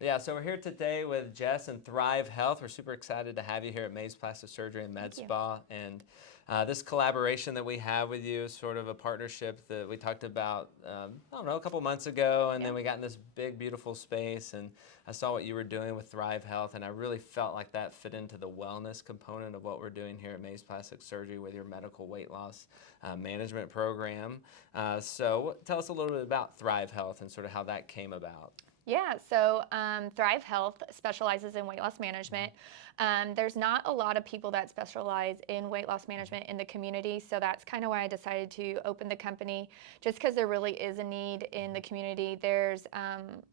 Yeah, so we're here today with Jess and Thrive Health. We're super excited to have you here at Mays Plastic Surgery and Med Spa. And this collaboration that we have with you is sort of a partnership that we talked about, I don't know, a couple months ago. And then we got in this big, beautiful space. And I saw what you were doing with Thrive Health. And I really felt like that fit into the wellness component of what we're doing here at Mays Plastic Surgery with your medical weight loss management program. So tell us a little bit about Thrive Health and sort of how that came about. Yeah, so Thrive Health specializes in weight loss management. There's not a lot of people that specialize in weight loss management in the community, so that's kind of why I decided to open the company, just because there really is a need in the community. There's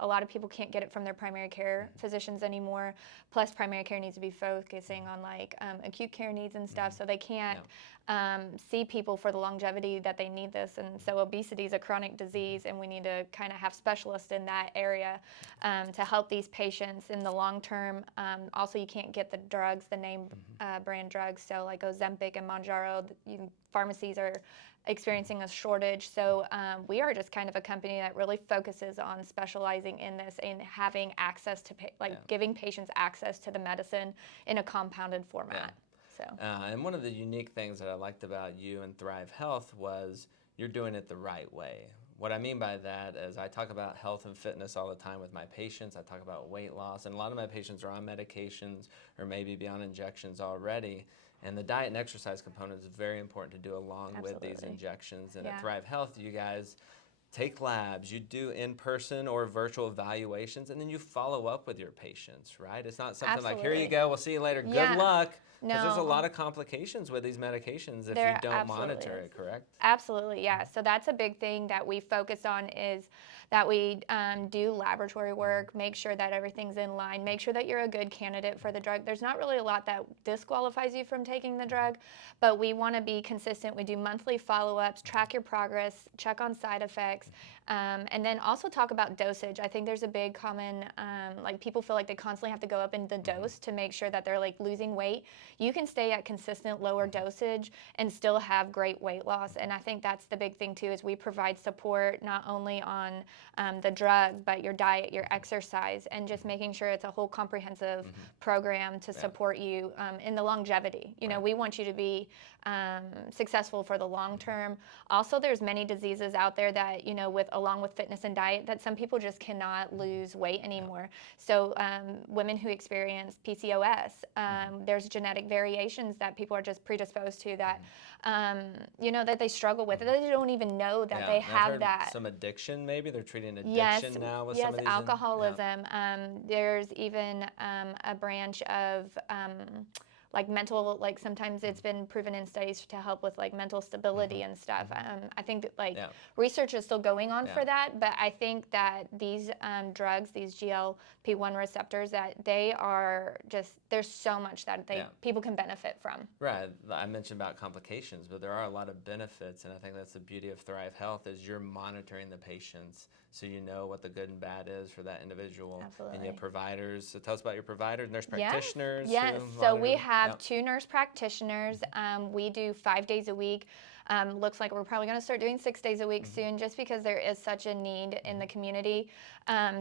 a lot of people can't get it from their primary care physicians anymore, plus primary care needs to be focusing on like acute care needs and stuff, so they can't see people for the longevity that they need this. And so obesity is a chronic disease, and we need to kind of have specialists in that area to help these patients in the long term. Also, you can't get the drugs, the name brand drugs, so like Ozempic and Mounjaro, pharmacies are experiencing a shortage. So we are just kind of a company that really focuses on specializing in this and having access to, giving patients access to the medicine in a compounded format. And one of the unique things that I liked about you and Thrive Health was you're doing it the right way. What I mean by that is I talk about health and fitness all the time with my patients. I talk about weight loss, and a lot of my patients are on medications or maybe beyond injections already. And the diet and exercise component is very important to do along with these injections. And at Thrive Health, you guys take labs, you do in-person or virtual evaluations, and then you follow up with your patients, right? It's not something like, here you go, we'll see you later, good luck. Because there's a lot of complications with these medications if you don't monitor it, correct? Absolutely, yeah. So that's a big thing that we focus on, is that we do laboratory work, make sure that everything's in line, make sure that you're a good candidate for the drug. There's not really a lot that disqualifies you from taking the drug, but we want to be consistent. We do monthly follow-ups, track your progress, check on side effects, and then also talk about dosage. I think there's a big common, like people feel like they constantly have to go up in the dose to make sure that they're like losing weight. You can stay at consistent lower dosage and still have great weight loss. And I think that's the big thing too, is we provide support not only on the drug, but your diet, your exercise, and just making sure it's a whole comprehensive program to support you in the longevity. You know, we want you to be successful for the long term. Also, there's many diseases out there that, you know, along with fitness and diet, that some people just cannot lose weight anymore. So women who experience PCOS, there's genetic variations that people are just predisposed to that, you know, that they struggle with. They don't even know that they have that. Some addiction, maybe they're treating addiction now with some of these. Yes, alcoholism. There's even a branch of like mental, like sometimes it's been proven in studies to help with like mental stability and stuff. I think that like research is still going on for that, but I think that these drugs, these GLP-1 receptors, that they are just, there's so much that people can benefit from. Right, I mentioned about complications, but there are a lot of benefits, and I think that's the beauty of Thrive Health, is you're monitoring the patients so you know what the good and bad is for that individual. Absolutely. And you have providers. So tell us about your providers, nurse practitioners. Yes, so we have 2 nurse practitioners. We do 5 days a week. Looks like we're probably going to start doing 6 days a week soon, just because there is such a need in the community.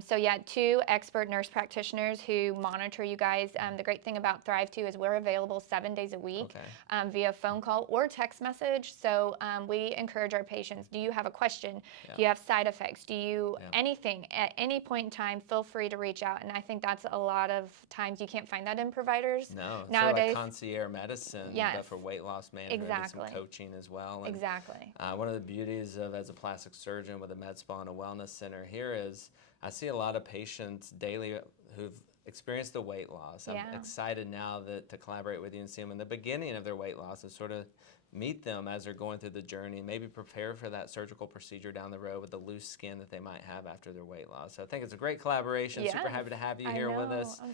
So yeah, 2 expert nurse practitioners who monitor you guys. The great thing about Thrive too is we're available 7 days a week via phone call or text message. So we encourage our patients, do you have a question? Do you have side effects? Do you anything at any point in time, feel free to reach out. And I think that's a lot of times you can't find that in providers nowadays. Sort of like concierge medicine, but for weight loss management and some coaching as well. And, one of the beauties of as a plastic surgeon with a med spa and a wellness center here is I see a lot of patients daily who've experienced the weight loss. I'm excited now to collaborate with you and see them in the beginning of their weight loss and sort of meet them as they're going through the journey, maybe prepare for that surgical procedure down the road with the loose skin that they might have after their weight loss. So I think it's a great collaboration. Super happy to have you here with us.